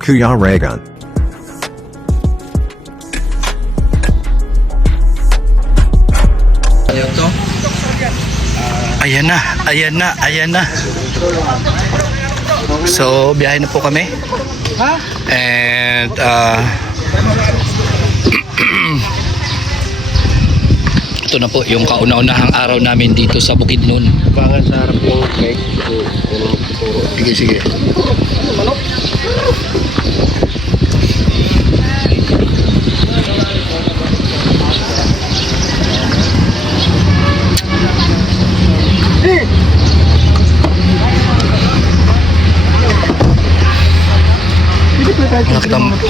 Kuya Reagan. Ayan na, ayan na, ayan na. So, biyahe na po kami. And, ito na po yung kauna-unahang araw namin dito sa Bukidnon. Bangan sa harap yung cake. Sige, sige.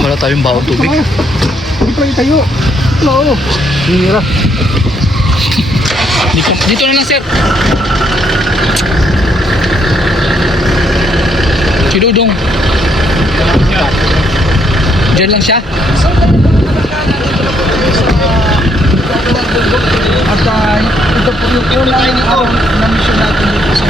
Wala tayong bawang tubig. Hindi pa tayo. Oo. Hira. Dito na lang, sir. Si Dudong. Diyan lang siya. At ito po yung unang araw na mission natin dito sa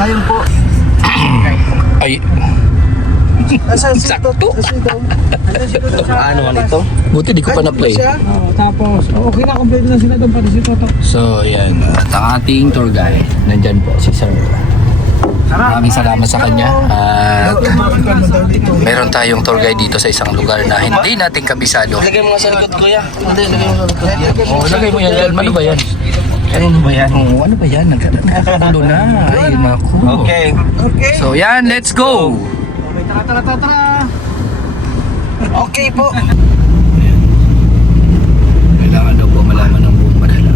ngayon po. Ay, Sakto. Ano man ito? buti di ko pa na-play. Tapos, okay na, kompleto na sila doon pati si Toto. So, yan. At ang ating tour guide, nandyan po si Sir. Maraming salamat sa kanya. At meron tayong tour guide dito sa isang lugar na hindi natin kabisado. Lagay mo nga sa likod, kuya. Hindi, lagay mo sa likod. Oh, lagay mo yan. Ano ba yan? Ano ba yan? Oh, ano ba yan? Nagkakagulo na. Ay, naku. Okay. So, yan. Let's go! Okay, tara. Okay po. Kailangan daw po malaman ng buong madala.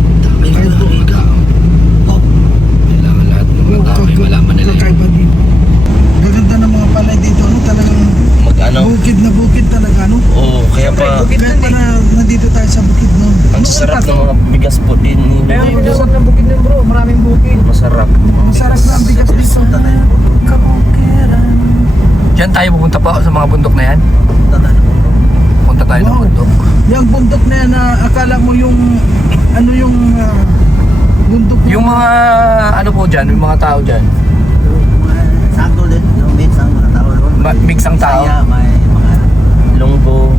Kailangan lahat ng mga tao ay malaman nila. Kakaiba din. Gaganda ng mga palay dito, ano? Talagang Mag-ano? bukid na bukid talaga, ano? Oo, kaya pa Kaya pa na nandito tayo sa bukid nun. ang sarap ng mga bigas po din. Kaya yung bigas ng bukid nun, bro. Maraming bukid. Masarap. Masarap na ang bigas dito. Diyan tayo pupunta po sa mga bundok na yan. Punta tayo ng Wow. bundok. Yung bundok na yan na akala mo yung ano yung bundok na- Yung mga ano po dyan, yung mga tao dyan. Sakto din, yung mix ang mga tao doon. Mix ang tao. Kaya may mga Lunggo.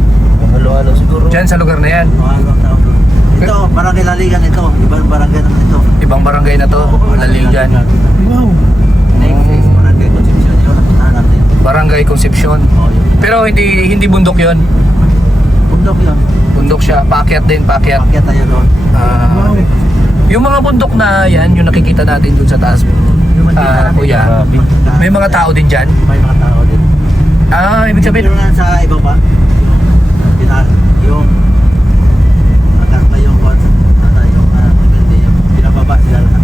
Halo-halo siguro. Dyan sa lugar na yan. mga tao doon. Ito, barangay Laligan ito. Ibang barangay naman ito. Ibang barangay na to. Laligan. Wow. Next is barangay Concepcion. Yun, napuntahan natin. Barangay Concepcion. Oh, yun. Pero hindi bundok yon. Bundok yun. Bundok siya. Paakyat din, paakyat. Pakyat tayo doon. Ah, Wow. yung mga bundok na yan, yung nakikita natin dun sa taas. Kuya, Grabe. may mga tao din dyan. May mga tao din. Ibig sabihin, Pero nga sa iba pa, yung nakakita yung pinababa sila lahat.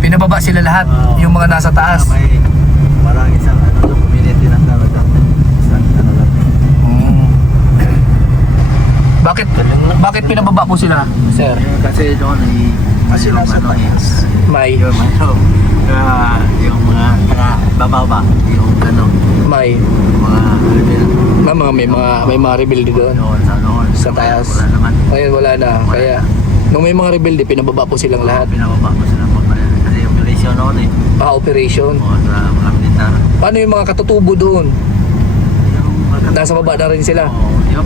pinababa sila lahat, Oo. yung mga nasa taas. May parang isang yung community na talaga. Isang lang. Bakit pinababa po sila, sir? Kasi doon ay Kasi yung nasa ano taas. May, yung yung mga bababa yung ano may, yung mga may mga rebelde doon. noon Sa taas. wala naman Ngayon wala na, kaya nung may mga rebelde, pinababa po silang lahat. pinababa ko sila kasi yung operation noon Operation. o sa mga militar Paano yung mga katutubo doon? yung Nasa baba na rin sila.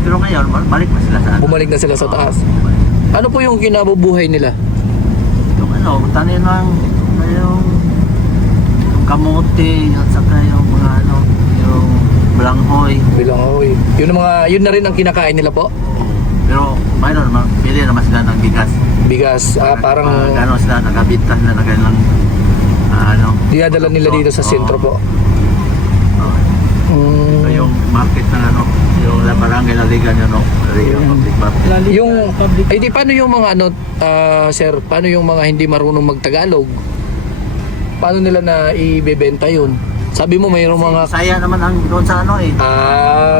pero ngayon balik na sila sa ano. Bumalik na sila sa taas. bumalik. Ano po yung kinabubuhay nila? Yung ano tanin lang yung kamote at saka yung mga ano yung balanghoy. Bilang hoy. Yun na rin ang kinakain nila po. Pero mayroon naman, pili naman sila ng bigas. Bigas, parang Gano'n sila, nagabintas na na kanilang ano. dinadala nila dito sa sentro po. So, yung market ng ano, yung barangay Laligan yun, no? Yung public market. Yung, ay di paano yung mga ano, sir, paano yung mga hindi marunong magtagalog? Paano nila na ibebenta yun? Sabi mo mayroong mga, Saya naman ang doon sa ano eh.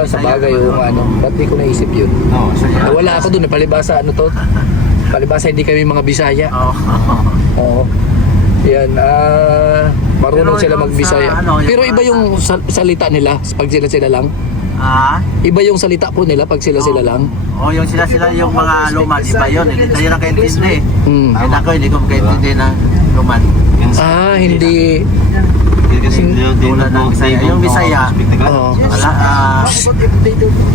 sa bagay yung ano, ba't di ko naisip yun? Oo, saya. Wala ako dun, palibasa ano to? Palibasa hindi kami mga Bisaya. Oo. Oo. Yan, marunong Pero sila yung magbisaya. sa, ano, yung Pero iba yung salita nila pag sila lang. Iba yung salita po nila pag sila lang. Yung sila yung mga lumad, iba yun. Hindi tayo nakaintindi. Hmm. Kahit ako, hindi ko makaintindi ng lumad. Hindi. Tulad ng Bisaya. Yung Bisaya, Oo.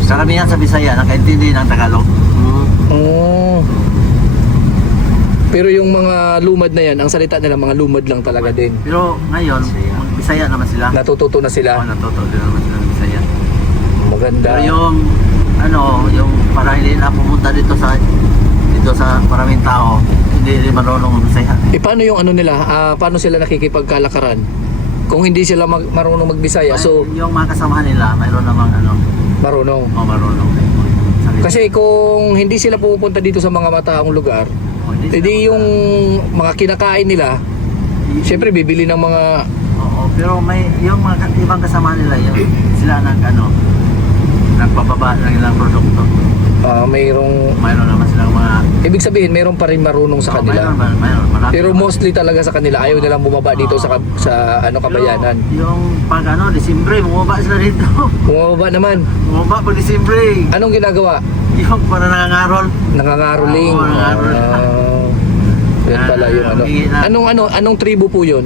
karamihan sa Bisaya, nakaintindi ng Tagalog. Oh. Pero yung mga lumad na yan, ang salita nila mga lumad lang talaga din. Pero ngayon, Bisaya naman sila. Natututo na sila. Natuto din naman sila ng Bisaya. Maganda. Pero yung para hindi na pumunta dito sa maraming tao, hindi rin marunong Bisaya. Paano yung ano nila? Paano sila nakikipagkalakaran? Kung hindi sila marunong magbisaya, so Yung mga kasamahan nila, mayroon namang marunong. marunong. Kasi kung hindi sila pupunta dito sa mga mataong lugar, hindi yung mga kinakain nila, syempre bibili ng mga Oo, pero may yung mga ibang kasama nila sila nagpababa ng ilang produkto. mayroong Mayroon naman silang mga ibig sabihin mayroon pa rin marunong sa kanila. mayroon marami. Pero mostly talaga sa kanila ayaw nilang bumaba dito sa kabayanan. Pero yung pag Disyembre, bumaba sila dito. Bumaba naman. Bumaba pag Disyembre. Anong ginagawa? Yung para nangangarol. Nangangaroling. Oo, nangangarol. Yan pala yung Anong tribo po 'yon?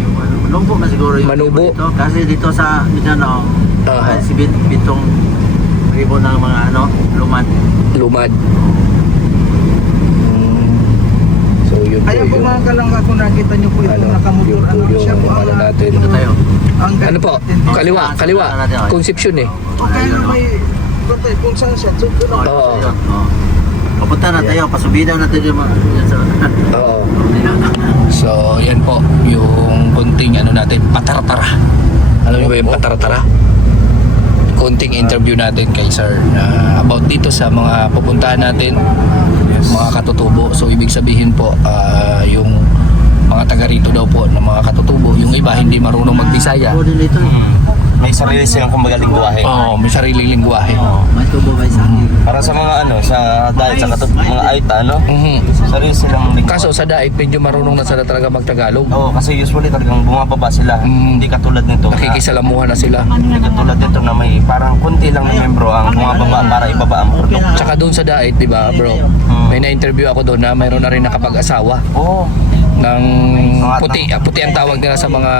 Yung Manubo na siguro yung Manubo. dito. Kasi dito sa Mindanao, Aha. si bitong tribo ng mga lumad. Lumad. So yun po Ayan po yun. mga kalangga, kung nakita nyo po itong nakamotor, Yun po siya po yung ano ang natin. Dito tayo. Ano po? Kaliwa. Conception eh. Kaya na may kung saan siya, so doon ako. Oo. Oo. Papunta na tayo, pasubidaw natin yung mga Oo. So yan po yung kunting natin pataratara. Alam niyo ba yung pataratara? Kunting interview natin kay sir about dito sa mga pupuntahan natin, mga katutubo. So ibig sabihin po yung mga taga rito daw po ng mga katutubo, yung iba hindi marunong magbisaya. Dito. May sarili silang kumbaga lingwahe. Oo, may sariling lingwahe. May tubo ba sa akin? Para sa mga sa diet, sa mga aita, sarili silang lingwahe. Kaso sa daig medyo marunong na sila talaga magtagalog. Oo, kasi usually talagang bumababa sila. Hindi katulad nito. Nakikisalamuhan na sila. Hindi katulad nito na may parang kunti lang na membro ang bumababa para ibaba ang produkto. Tsaka doon sa daig, di ba bro? May na-interview ako doon na mayroon na rin nakapag-asawa Oo. ng puti. Puti ang tawag nila sa mga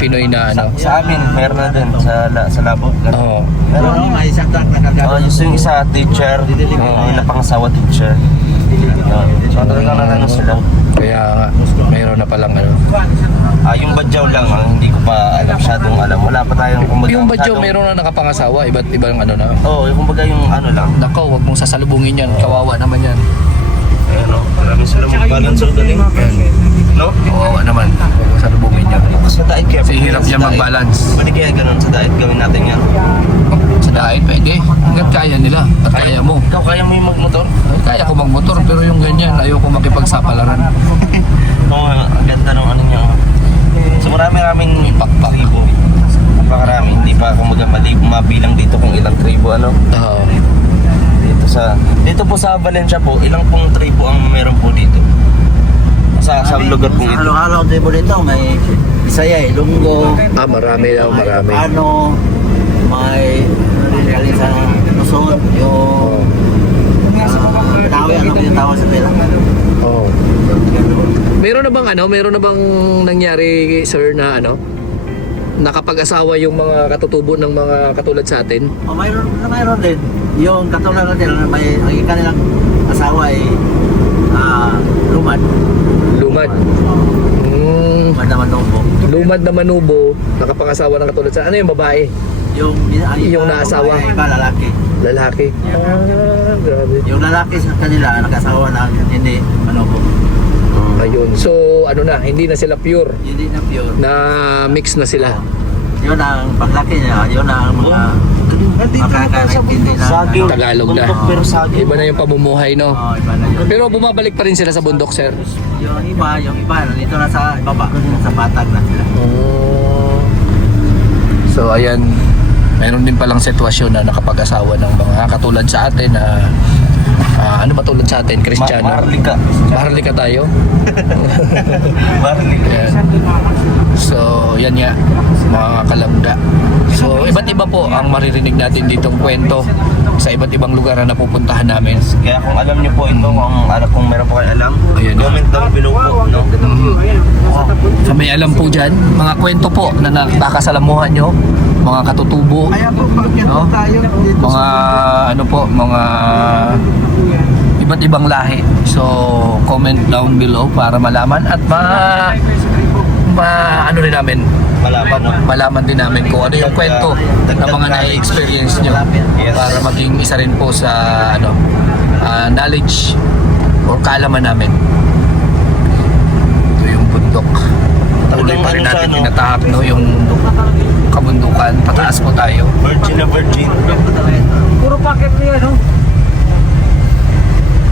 Pinoy na Sa amin, meron na din sa labo. Oo. Meron. May isang tank na Yung isa teacher, yung napangasawa teacher. So talagang ano sila. Kaya nga, mayroon na palang Yung badyaw lang, hindi ko pa masyadong alam. Wala pa tayong kumbaga. Yung badyo mayroon na nakapangasawa, iba't ibang na. Oo, yung kumbaga yung lang. Nako, wag mong sasalubungin yan. Kawawa naman yan. Ayun o, marami sila mag-balance ang galing. No? Kawawa naman. Wag mong salubungin yan. Sa diet kaya. Kasi hirap niya mag-balance. Pwede kaya ganun sa diet, gawin natin yan. Sa daig, pwede. Hanggat kaya nila. At kaya mo. Ikaw kaya mo yung magmotor? Kaya ko magmotor, pero yung ganyan, ayoko makipagsapalaran. Oo, ang ganda ng ano niya. So maraming Pakpak. tribo. Napakarami, hindi pa ako mabilang dito kung ilang tribo Oo. Dito po sa Valencia po, ilang pong tribo ang meron po dito? Sa lugar po ito. Halo-halo tribo dito, may Bisaya, Ilonggo, Marami daw, marami. may galing sa Luzon, yung Tawi, yung tawag sa pera. Oo. Meron na bang nangyari, sir, na nakapag-asawa yung mga katutubo ng mga katulad sa atin? Mayroon din. Yung katulad natin, ang kanilang asawa ay lumad. Lumad. Lumad na Manubo. Lumad na Manubo, nakapag-asawa ng katulad sa yung babae? Yung naasawa. Iba lalaki. Lalaki. Grabe. Yung lalaki sa kanila, nag-asawa na hindi Manubo. Ayun. So, hindi na sila pure. Hindi na pure. Na mix na sila. Yun ang paglaki niya, yun ang mga makakaintindi na. Saging. Tagalog na. Bundok, pero saging. Iba na yung pamumuhay, no? Iba na yun. Pero bumabalik pa rin sila sa bundok, sir. Yung iba, nandito na sa ibaba, sa patag na sila. So, ayan. Mayroon din palang sitwasyon na nakapag-asawa ng mga katulad sa atin na ano ba tulad sa atin, Kristiyano? Maharlika. Maharlika tayo. Barney. Yan. So, yan nga, mga kalangga. So, iba't iba po ang maririnig natin ditong kwento sa iba't ibang lugar na napupuntahan namin. Kaya kung alam niyo po ito, kung meron po kayo alam, Ayun. comment down below po, no? So, may alam po dyan, mga kwento po na nakakasalamuhan nyo, mga katutubo, Kaya po, bakit No? po tayo dito mga ano po, mga iba't ibang lahi. So, comment down below para malaman at ano rin namin, Malaman, no? malaman din namin kung ano yung kwento ng mga na-experience nyo Yes. para maging isa rin po sa ano, knowledge or kaalaman namin. Ito yung bundok. Tuloy pa rin natin tinatahak, no, yung kabundukan. Pataas po tayo. Virgin na virgin. Puro packet niya, no?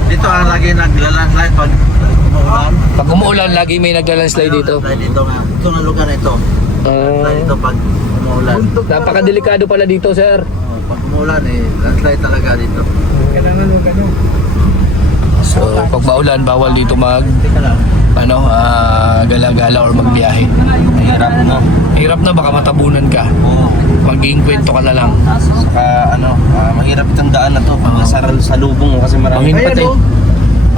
Dito ang lagi naglalandslide pag umuulan. Pag umuulan, lagi may naglalandslide dito. Dito nga. Ito na lugar na ito. Dito pag umuulan. Napakadelikado pala dito, sir. Pag umuulan landslide talaga dito. So, pag maulan, bawal dito gala-gala or magbiyahe. Mahirap, no? Hirap na, baka matabunan ka. Oo. Maging kwento ka na lang. Saka, mahirap itong daan na to. Pag sa lubong, kasi marami. Pangin pati.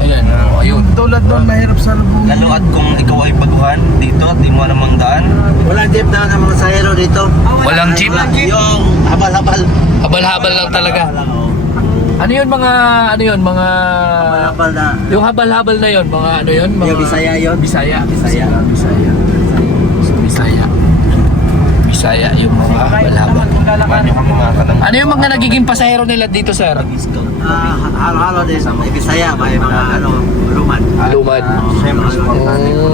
Ayan, ayun. tulad doon, mahirap sa lubong. Lalo at kung ikaw ay baguhan dito at di mo namang daan. Walang jeep na ng mga sahero dito. Walang jeep. Yung habal-habal. Habal-habal lang talaga. Ano yun mga, Habal na. yung habal-habal na yun, mga ano yun? Mga, Yung Bisaya yun. Bisaya. Bisaya. Bisaya, yung mga habal-habal. Manyo kang mga kanang. Ano yung mga nagiging pasahero nila dito, sir? Halo-halo din. May Bisaya, may mga lumad. Lumad. Siyempre,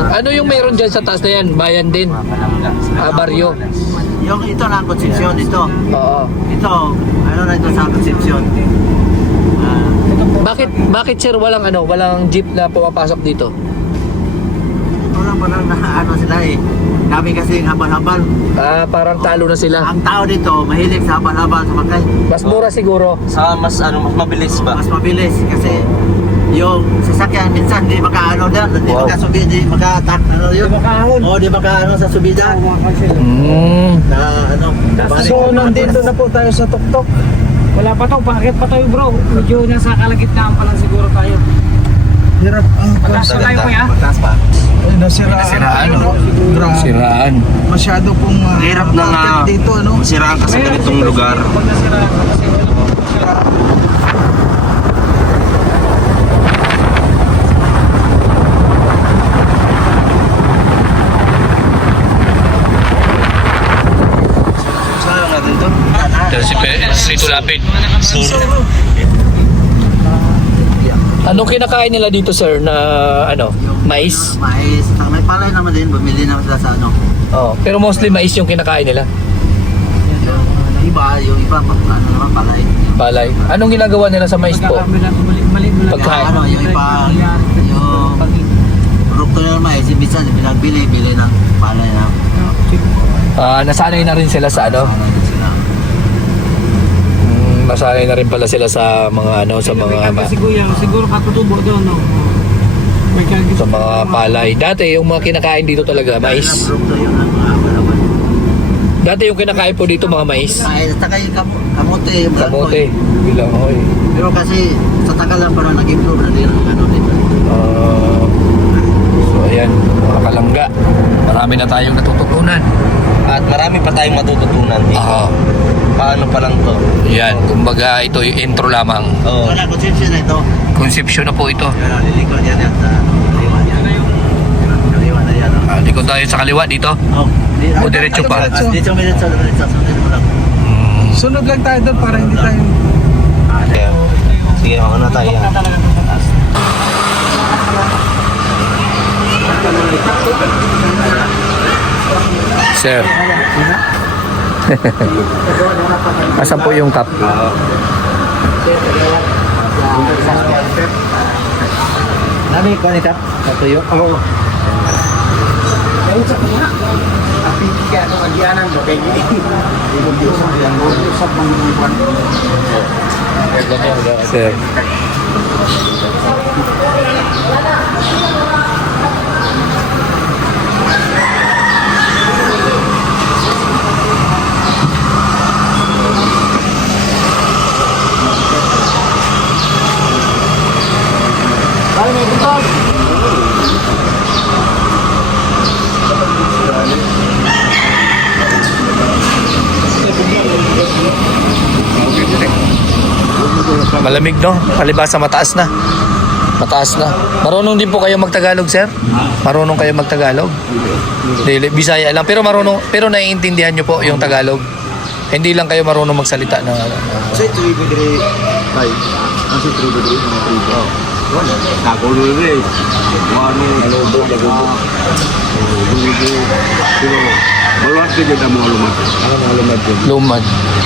Ano yung meron dyan sa taas na yan? Bayan din? Baryo? Yung ito na ang konsepsyon ito. Oo. Ito, ano na ito sa konsepsyon. Bakit sir walang jeep na pumapasok dito? Walang parang na sila Kami kasi habal-habal. Parang talo na sila. Ang tao dito, mahilig sa habal-habal sumakay. Mas mura siguro. sa mas mabilis ba? Mas mabilis kasi yung sasakyan minsan di makaano dyan, di Wow. makasubi, di makatak, yun? Di makahon. Di makaano sa subida. Na So, nandito na po tayo sa tuktok. Wala pa to, bakit pa tayo bro? Medyo nasa kalagitnaan pa lang siguro tayo. Hirap ang Mataas pa tayo kuya. Mataas pa. nasiraan. Nasiraan. Grabe. Siraan. Masyado pong Hirap na nga. market dito, ano? Masiraan ka sa ganitong lugar. Pag nasira ka kasi wala. Saan natin to? Dito lapit. Sur. Anong kinakain nila dito sir na mais? Mais. May palay naman din, bumili naman sila sa ano. Oh, pero mostly mais yung kinakain nila. Yung iba, ano naman, palay. Palay. Anong ginagawa nila sa mais po? Mali Pagkain. Ano, yung iba, yung produkto nila mais, minsan bili ng palay na. Nasanay na rin sila sa Nasanay na rin pala sila sa mga sa mga siguro katutubo doon, no? May kagis. sa mga palay. Dati yung mga kinakain dito talaga mais. Produkto yun ng mga kalaman. Dati yung kinakain po dito mga mais. At saka yung kamote, yung Kamote. Bilang hoy. Pero kasi sa tagal lang parang nag-improve na din ang ano dito. So ayan, mga kalangga. Marami na tayong natututunan. At marami pa tayong matututunan dito. Paano pa lang to? Yan, kumbaga ito yung intro lamang. Oo. Wala, konsepsyon na ito. Konsepsyon na po ito. Pero lilikod yan yan sa kaliwa yan. Kaliwa na yan. Likod tayo sa kaliwa dito. O diretso pa. Dito may diretso. Sundin mo lang. Sunod lang tayo doon para hindi tayo... Sige, na tayo. Sir. Asan po yung cup? Nami ko ni Kap. Katuyo. Oo. Sir. Malamig, no? Palibasa mataas na. Mataas na. Marunong din po kayo magtagalog, sir? Marunong kayo magtagalog? Hindi, Bisaya lang. Pero marunong, pero naiintindihan nyo po yung Tagalog. Hindi lang kayo marunong magsalita na Kasi tribo dire tay. Kasi tribo dire mga tribo. Wala. Tago dire. Wano alodo lago. Pero baluat ka dyan ang mga lumad. Ano mga lumad dyan? lumad.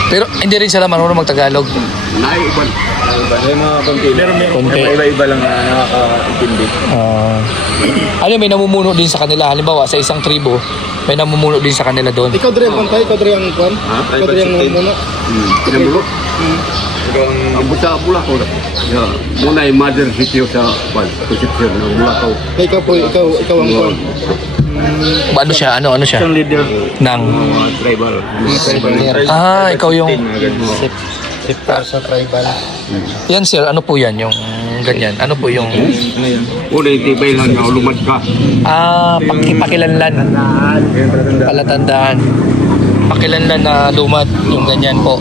Pero hindi rin sila marunong magtagalog. Naiuban. May mga konti. Pero may iba-iba lang na nakakaintindi. Ano, may namumuno din sa kanila. Halimbawa, sa isang tribo, may namumuno din sa kanila doon. Ikaw dire ang pantay, ikaw dire ang kwan. Ikaw dire ang muno. Pinamulo. Ang busa pula ko. Ya, muna yung mother city sa Concepcion ng Bulacau. Ikaw po, ikaw ang kwan. Ano siya? Ano siya? Ang leader. Nang. Tribal. Ikaw yung... Sipta sa tribal. Yan, sir. Ano po yan? Yung ganyan. Ano po yung... Una yung tibay lang na lumad ka. Pakilanlan. Palatandaan. Pakilanlan na lumad. Yung ganyan po.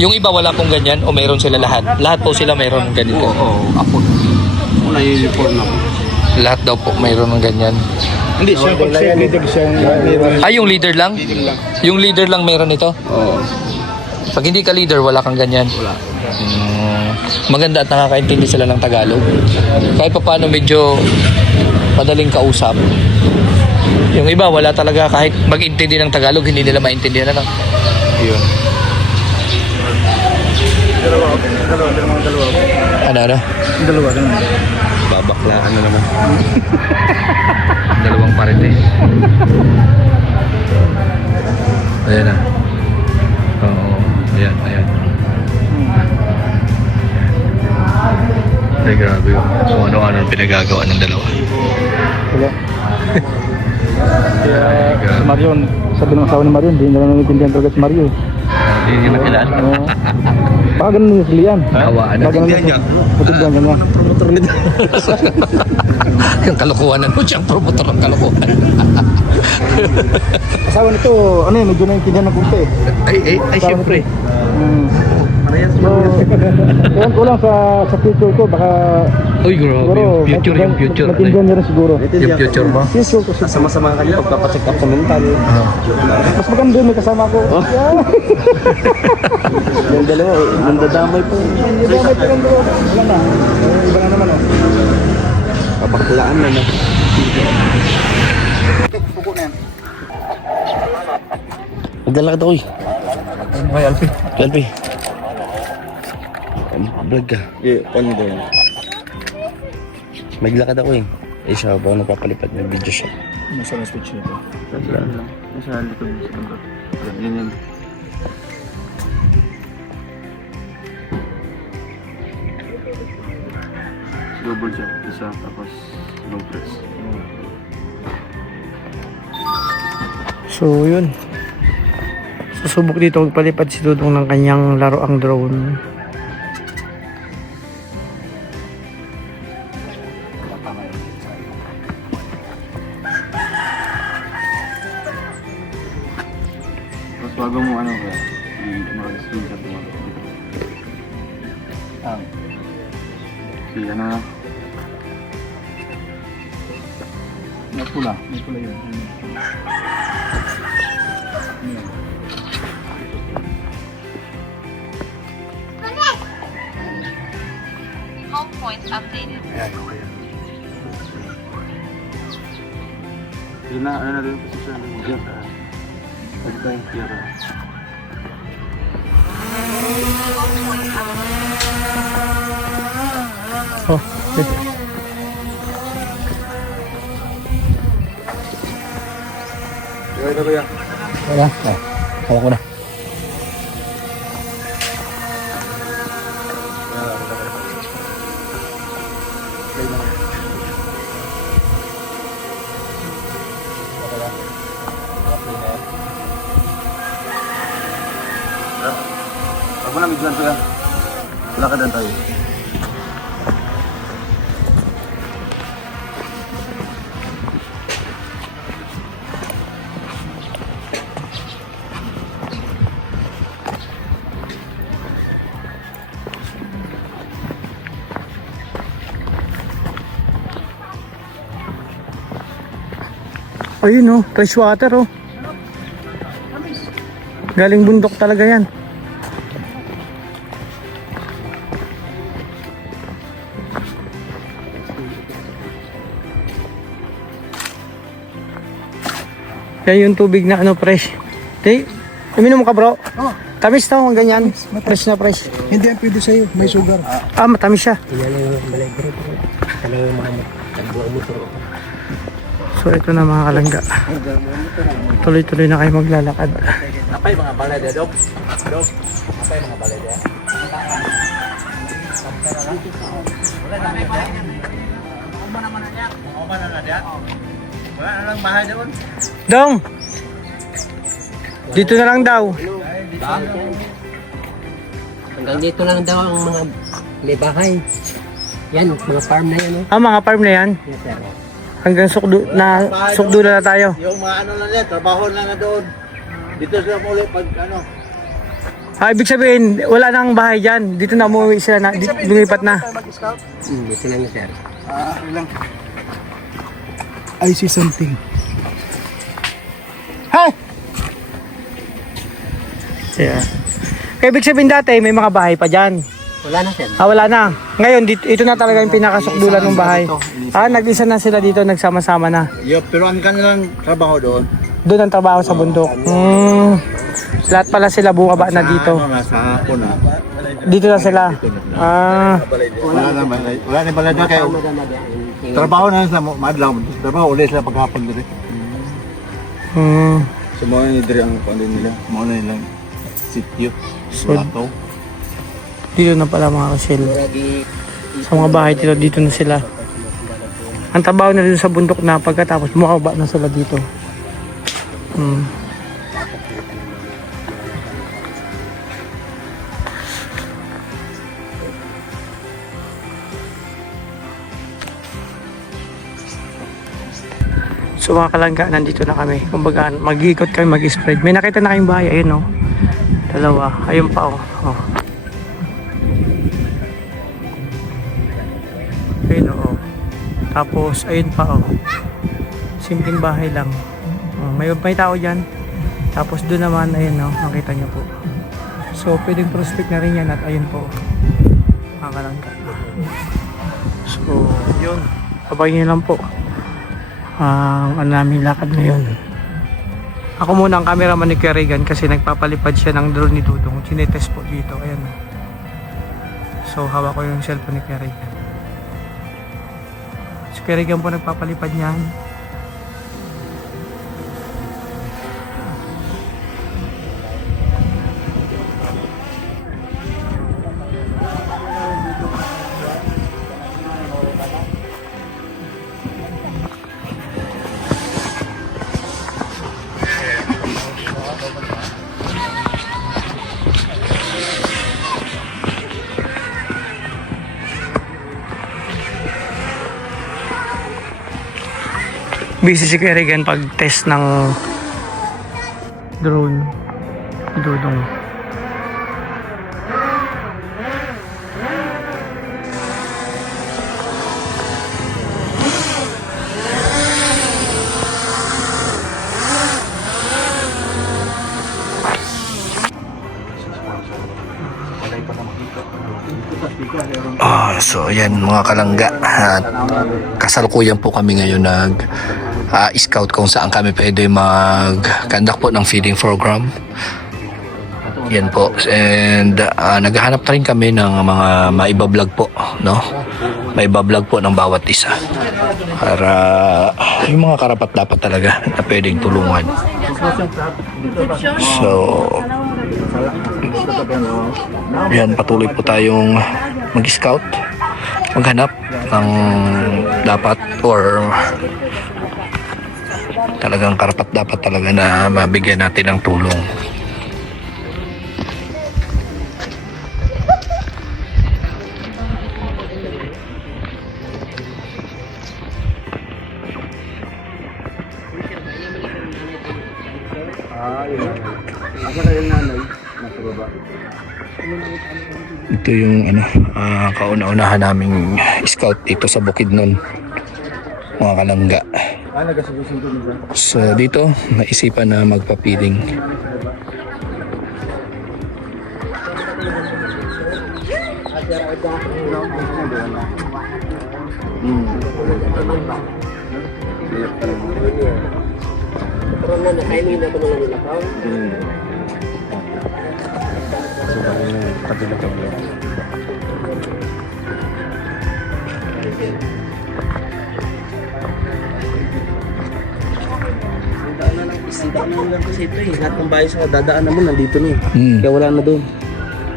Yung iba wala pong ganyan o meron sila lahat? Lahat po sila meron ng ganito. Oo, ako. Una yung uniform na. Lahat daw po mayroon ng ganyan. Hindi siya pag siya leader siya. Yung leader lang? Yung leader lang meron ito? Oo. Pag hindi ka leader, wala kang ganyan? Wala. Maganda at nakakaintindi sila ng Tagalog. Kahit pa paano medyo madaling kausap. Yung iba, wala talaga kahit mag-intindi ng Tagalog, hindi nila maintindihan na lang. Yun. Dalawa. Ano? Dalawa. Babaklaan na naman. Dalawang parites. Ayan na. Oo. Ayan. Ay, grabe yun. Kung ano-ano ang pinagagawa ng dalawa. Wala. Kaya grabe. si Marion, sabi ng asawa ni Marion, hindi na naiintindihan talaga si Mario. Hindi niya nakilala. Oo. Baka ganun yung silian. Hawaan na. Baka ganun yung matubang ka na. Yung kalokohanan mo siyang promotor ng kalokohan. Asawa nito, ano yun, medyo naiintindihan ng kumpe. Ay, siyempre. Ewan ko lang sa future ko, baka Uy, grabe. Yung future, yung future. matindihan niya rin siguro. Yung future mo. Future ko. Sama-sama ka niya pagpapacheck up sa mental. Mas maganda yun, may kasama ko. Yung dalawa, nandadamay po. Iba may tirang doon. Wala na. Iba na naman oh. Babaklaan na na. Puko na yan. Magdalakad ako eh. Ay, Alpi. Alpi. Vlog ka. Ano ba yan? Maglakad ako eh. Eh siya, baka napapalipad may video siya. Nasa na speech nito. Nasa likod sa bundok. Yan. Double siya. Isa, tapos low press. So yun. Susubok dito magpalipad si Dudong ng kanyang laroang drone. Tapos bago mo ano kaya, mag-screenshot mo. Si ano na. May pula yun. Home point updated. Yun na, ano na rin yung posisyon ng gear. Pagka yung gear. Wala. Hawak ko na. Huwag mo na bigyan ko yan. Lakadan tayo. Ayun oh, fresh water oh. Galing bundok talaga yan. Yan yung tubig na ano, fresh. Hey, uminom ka bro? Oh. Tamis to, ang ganyan. Fresh na fresh. Hindi yan pwede sa'yo, may sugar. Ah, matamis siya. So ito na mga kalangga. Tuloy-tuloy na kayo maglalakad. Napay mga balay dog. Dog. Napay mga balay dog. Wala na lang bahay doon. Dong! Dito na lang daw. Hanggang dito lang daw ang mga may bahay. Yan, mga farm na yan. Ah, mga farm na yan. Yes, sir. Hanggang sukdo na tayo. Yung mga ano lang yan, trabaho lang na doon. Dito sila muli pag ano. Ah, ibig sabihin, wala nang bahay dyan. Dito na umuwi sila na, lumipat na. Dito lang, sir. I see something. Yeah. Kaya ibig sabihin dati, may mga bahay pa dyan. Wala na, sir. Ah, wala na. Ngayon, ito na talaga yung pinakasukdulan ng bahay. Ah, nag-isa na sila dito, nagsama-sama na. Pero ang kanilang trabaho doon. Doon ang trabaho sa bundok. Lahat pala sila bumaba na dito. Nasa hapon na. Dito na sila. Ah, Wala na balay doon kayo. Trabaho na sa madlaw. Trabaho ulit sila paghapon dito. So mga ni diri ang pando nila. Mga na nilang sitio. So, dito na pala mga kasil. Sa mga bahay dito na sila. Ang trabaho na dito sa bundok na pagkatapos bumaba na sila dito. So mga kalangga, nandito na kami. Kumbaga, mag-ikot kami, mag-spread. May nakita na kayong bahay, ayun oh. Dalawa, ayun pa oh. Ayun oh. Tapos, ayun pa oh. Simpleng bahay lang. May tao dyan. Tapos doon naman, ayun oh, nakita nyo po. So, pwedeng prospect na rin yan at ayun po. Mga kalangga. So, yun. Pabayin nyo lang po. Ang namin lakad ngayon. Ako muna ang cameraman ni Kerrigan kasi nagpapalipad siya ng drone ni Dudong. Tinetest po dito. Ayan. So, hawak ko yung cellphone ni Kerrigan. Si Kerrigan po nagpapalipad niyan. Busy si Kerrigan pag-test ng drone ni Dudong. So ayan mga kalangga, at kasalukuyan po kami ngayon scout kung saan kami pwede mag-conduct po ng feeding program. Yan po, and naghahanap na rin kami ng mga maibablog po, no? Maibablog po ng bawat isa para yung mga karapat dapat talaga na pwedeng tulungan. So yan, patuloy po tayong mag-scout, maghanap ng dapat or talagang karapat dapat talaga na mabigyan natin ng tulong. Ito yung kauna-unahan naming scout dito sa Bukidnon, mga kalangga. So dito, naisipan na magpapiling. Pero na nakainin na ito mga nilakaw. Dadaan na lang kasi ito eh. Lahat ng bahay sa dadaan mo nandito na eh. Kaya wala na doon.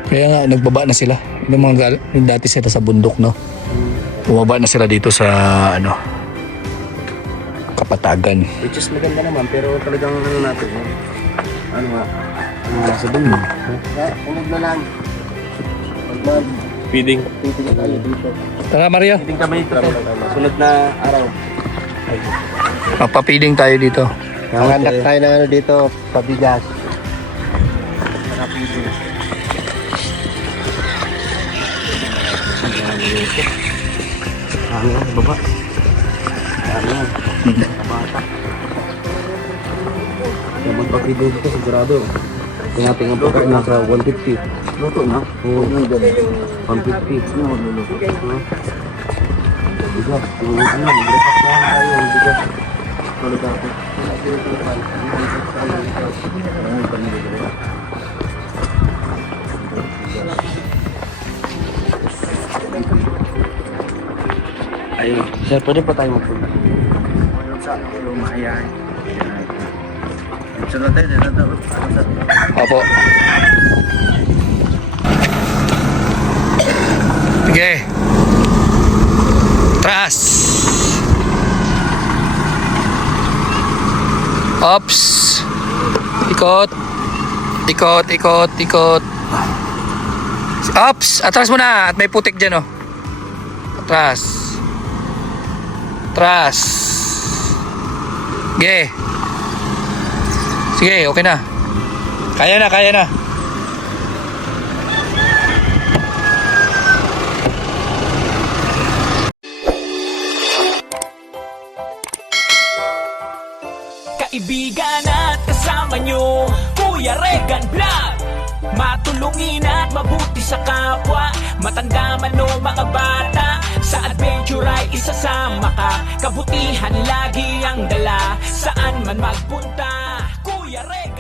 Kaya nga, nagbaba na sila. Yung mga dati sila sa bundok, no? Bumaba na sila dito sa, ano, Kapatagan. Which is maganda naman pero talagang ano natin. Ano nga. Nasa doon. Unod na lang. Feeding. Titingin tayo dito. Tara, Mario. Feeding kami ito. Sunod na araw. Magpapiling tayo dito. Nangandak tayo ng ano dito, pabigas. Ano, baba. Ano, bata. Kaya magpag-feeding dito sigurado. Tingnan po kayo nasa 150. Luto na. Oo. 150. Ano, magluluto. Bigas. Ano, mag-repack na tayo. Bigas. Tulog ako. Ayun. Sir, pwede pa tayo magpunta. Sa lumayan. Sunod tayo, dito. Opo. Sige. Tras. Ops. Ikot. Ikot, ikot, ikot. Ops. Atras muna. At may putik dyan, oh. Atras. Atras. Sige. Sige, okay na. Kaya na, kaya na. Kaibigan at kasama nyo, Kuya Regan Vlog. Matulungin at mabuti sa kapwa, matanda man o mga bata. Sa adventure ay isasama ka, kabutihan lagi ang dala. Saan man magpunta, Kuya Regan.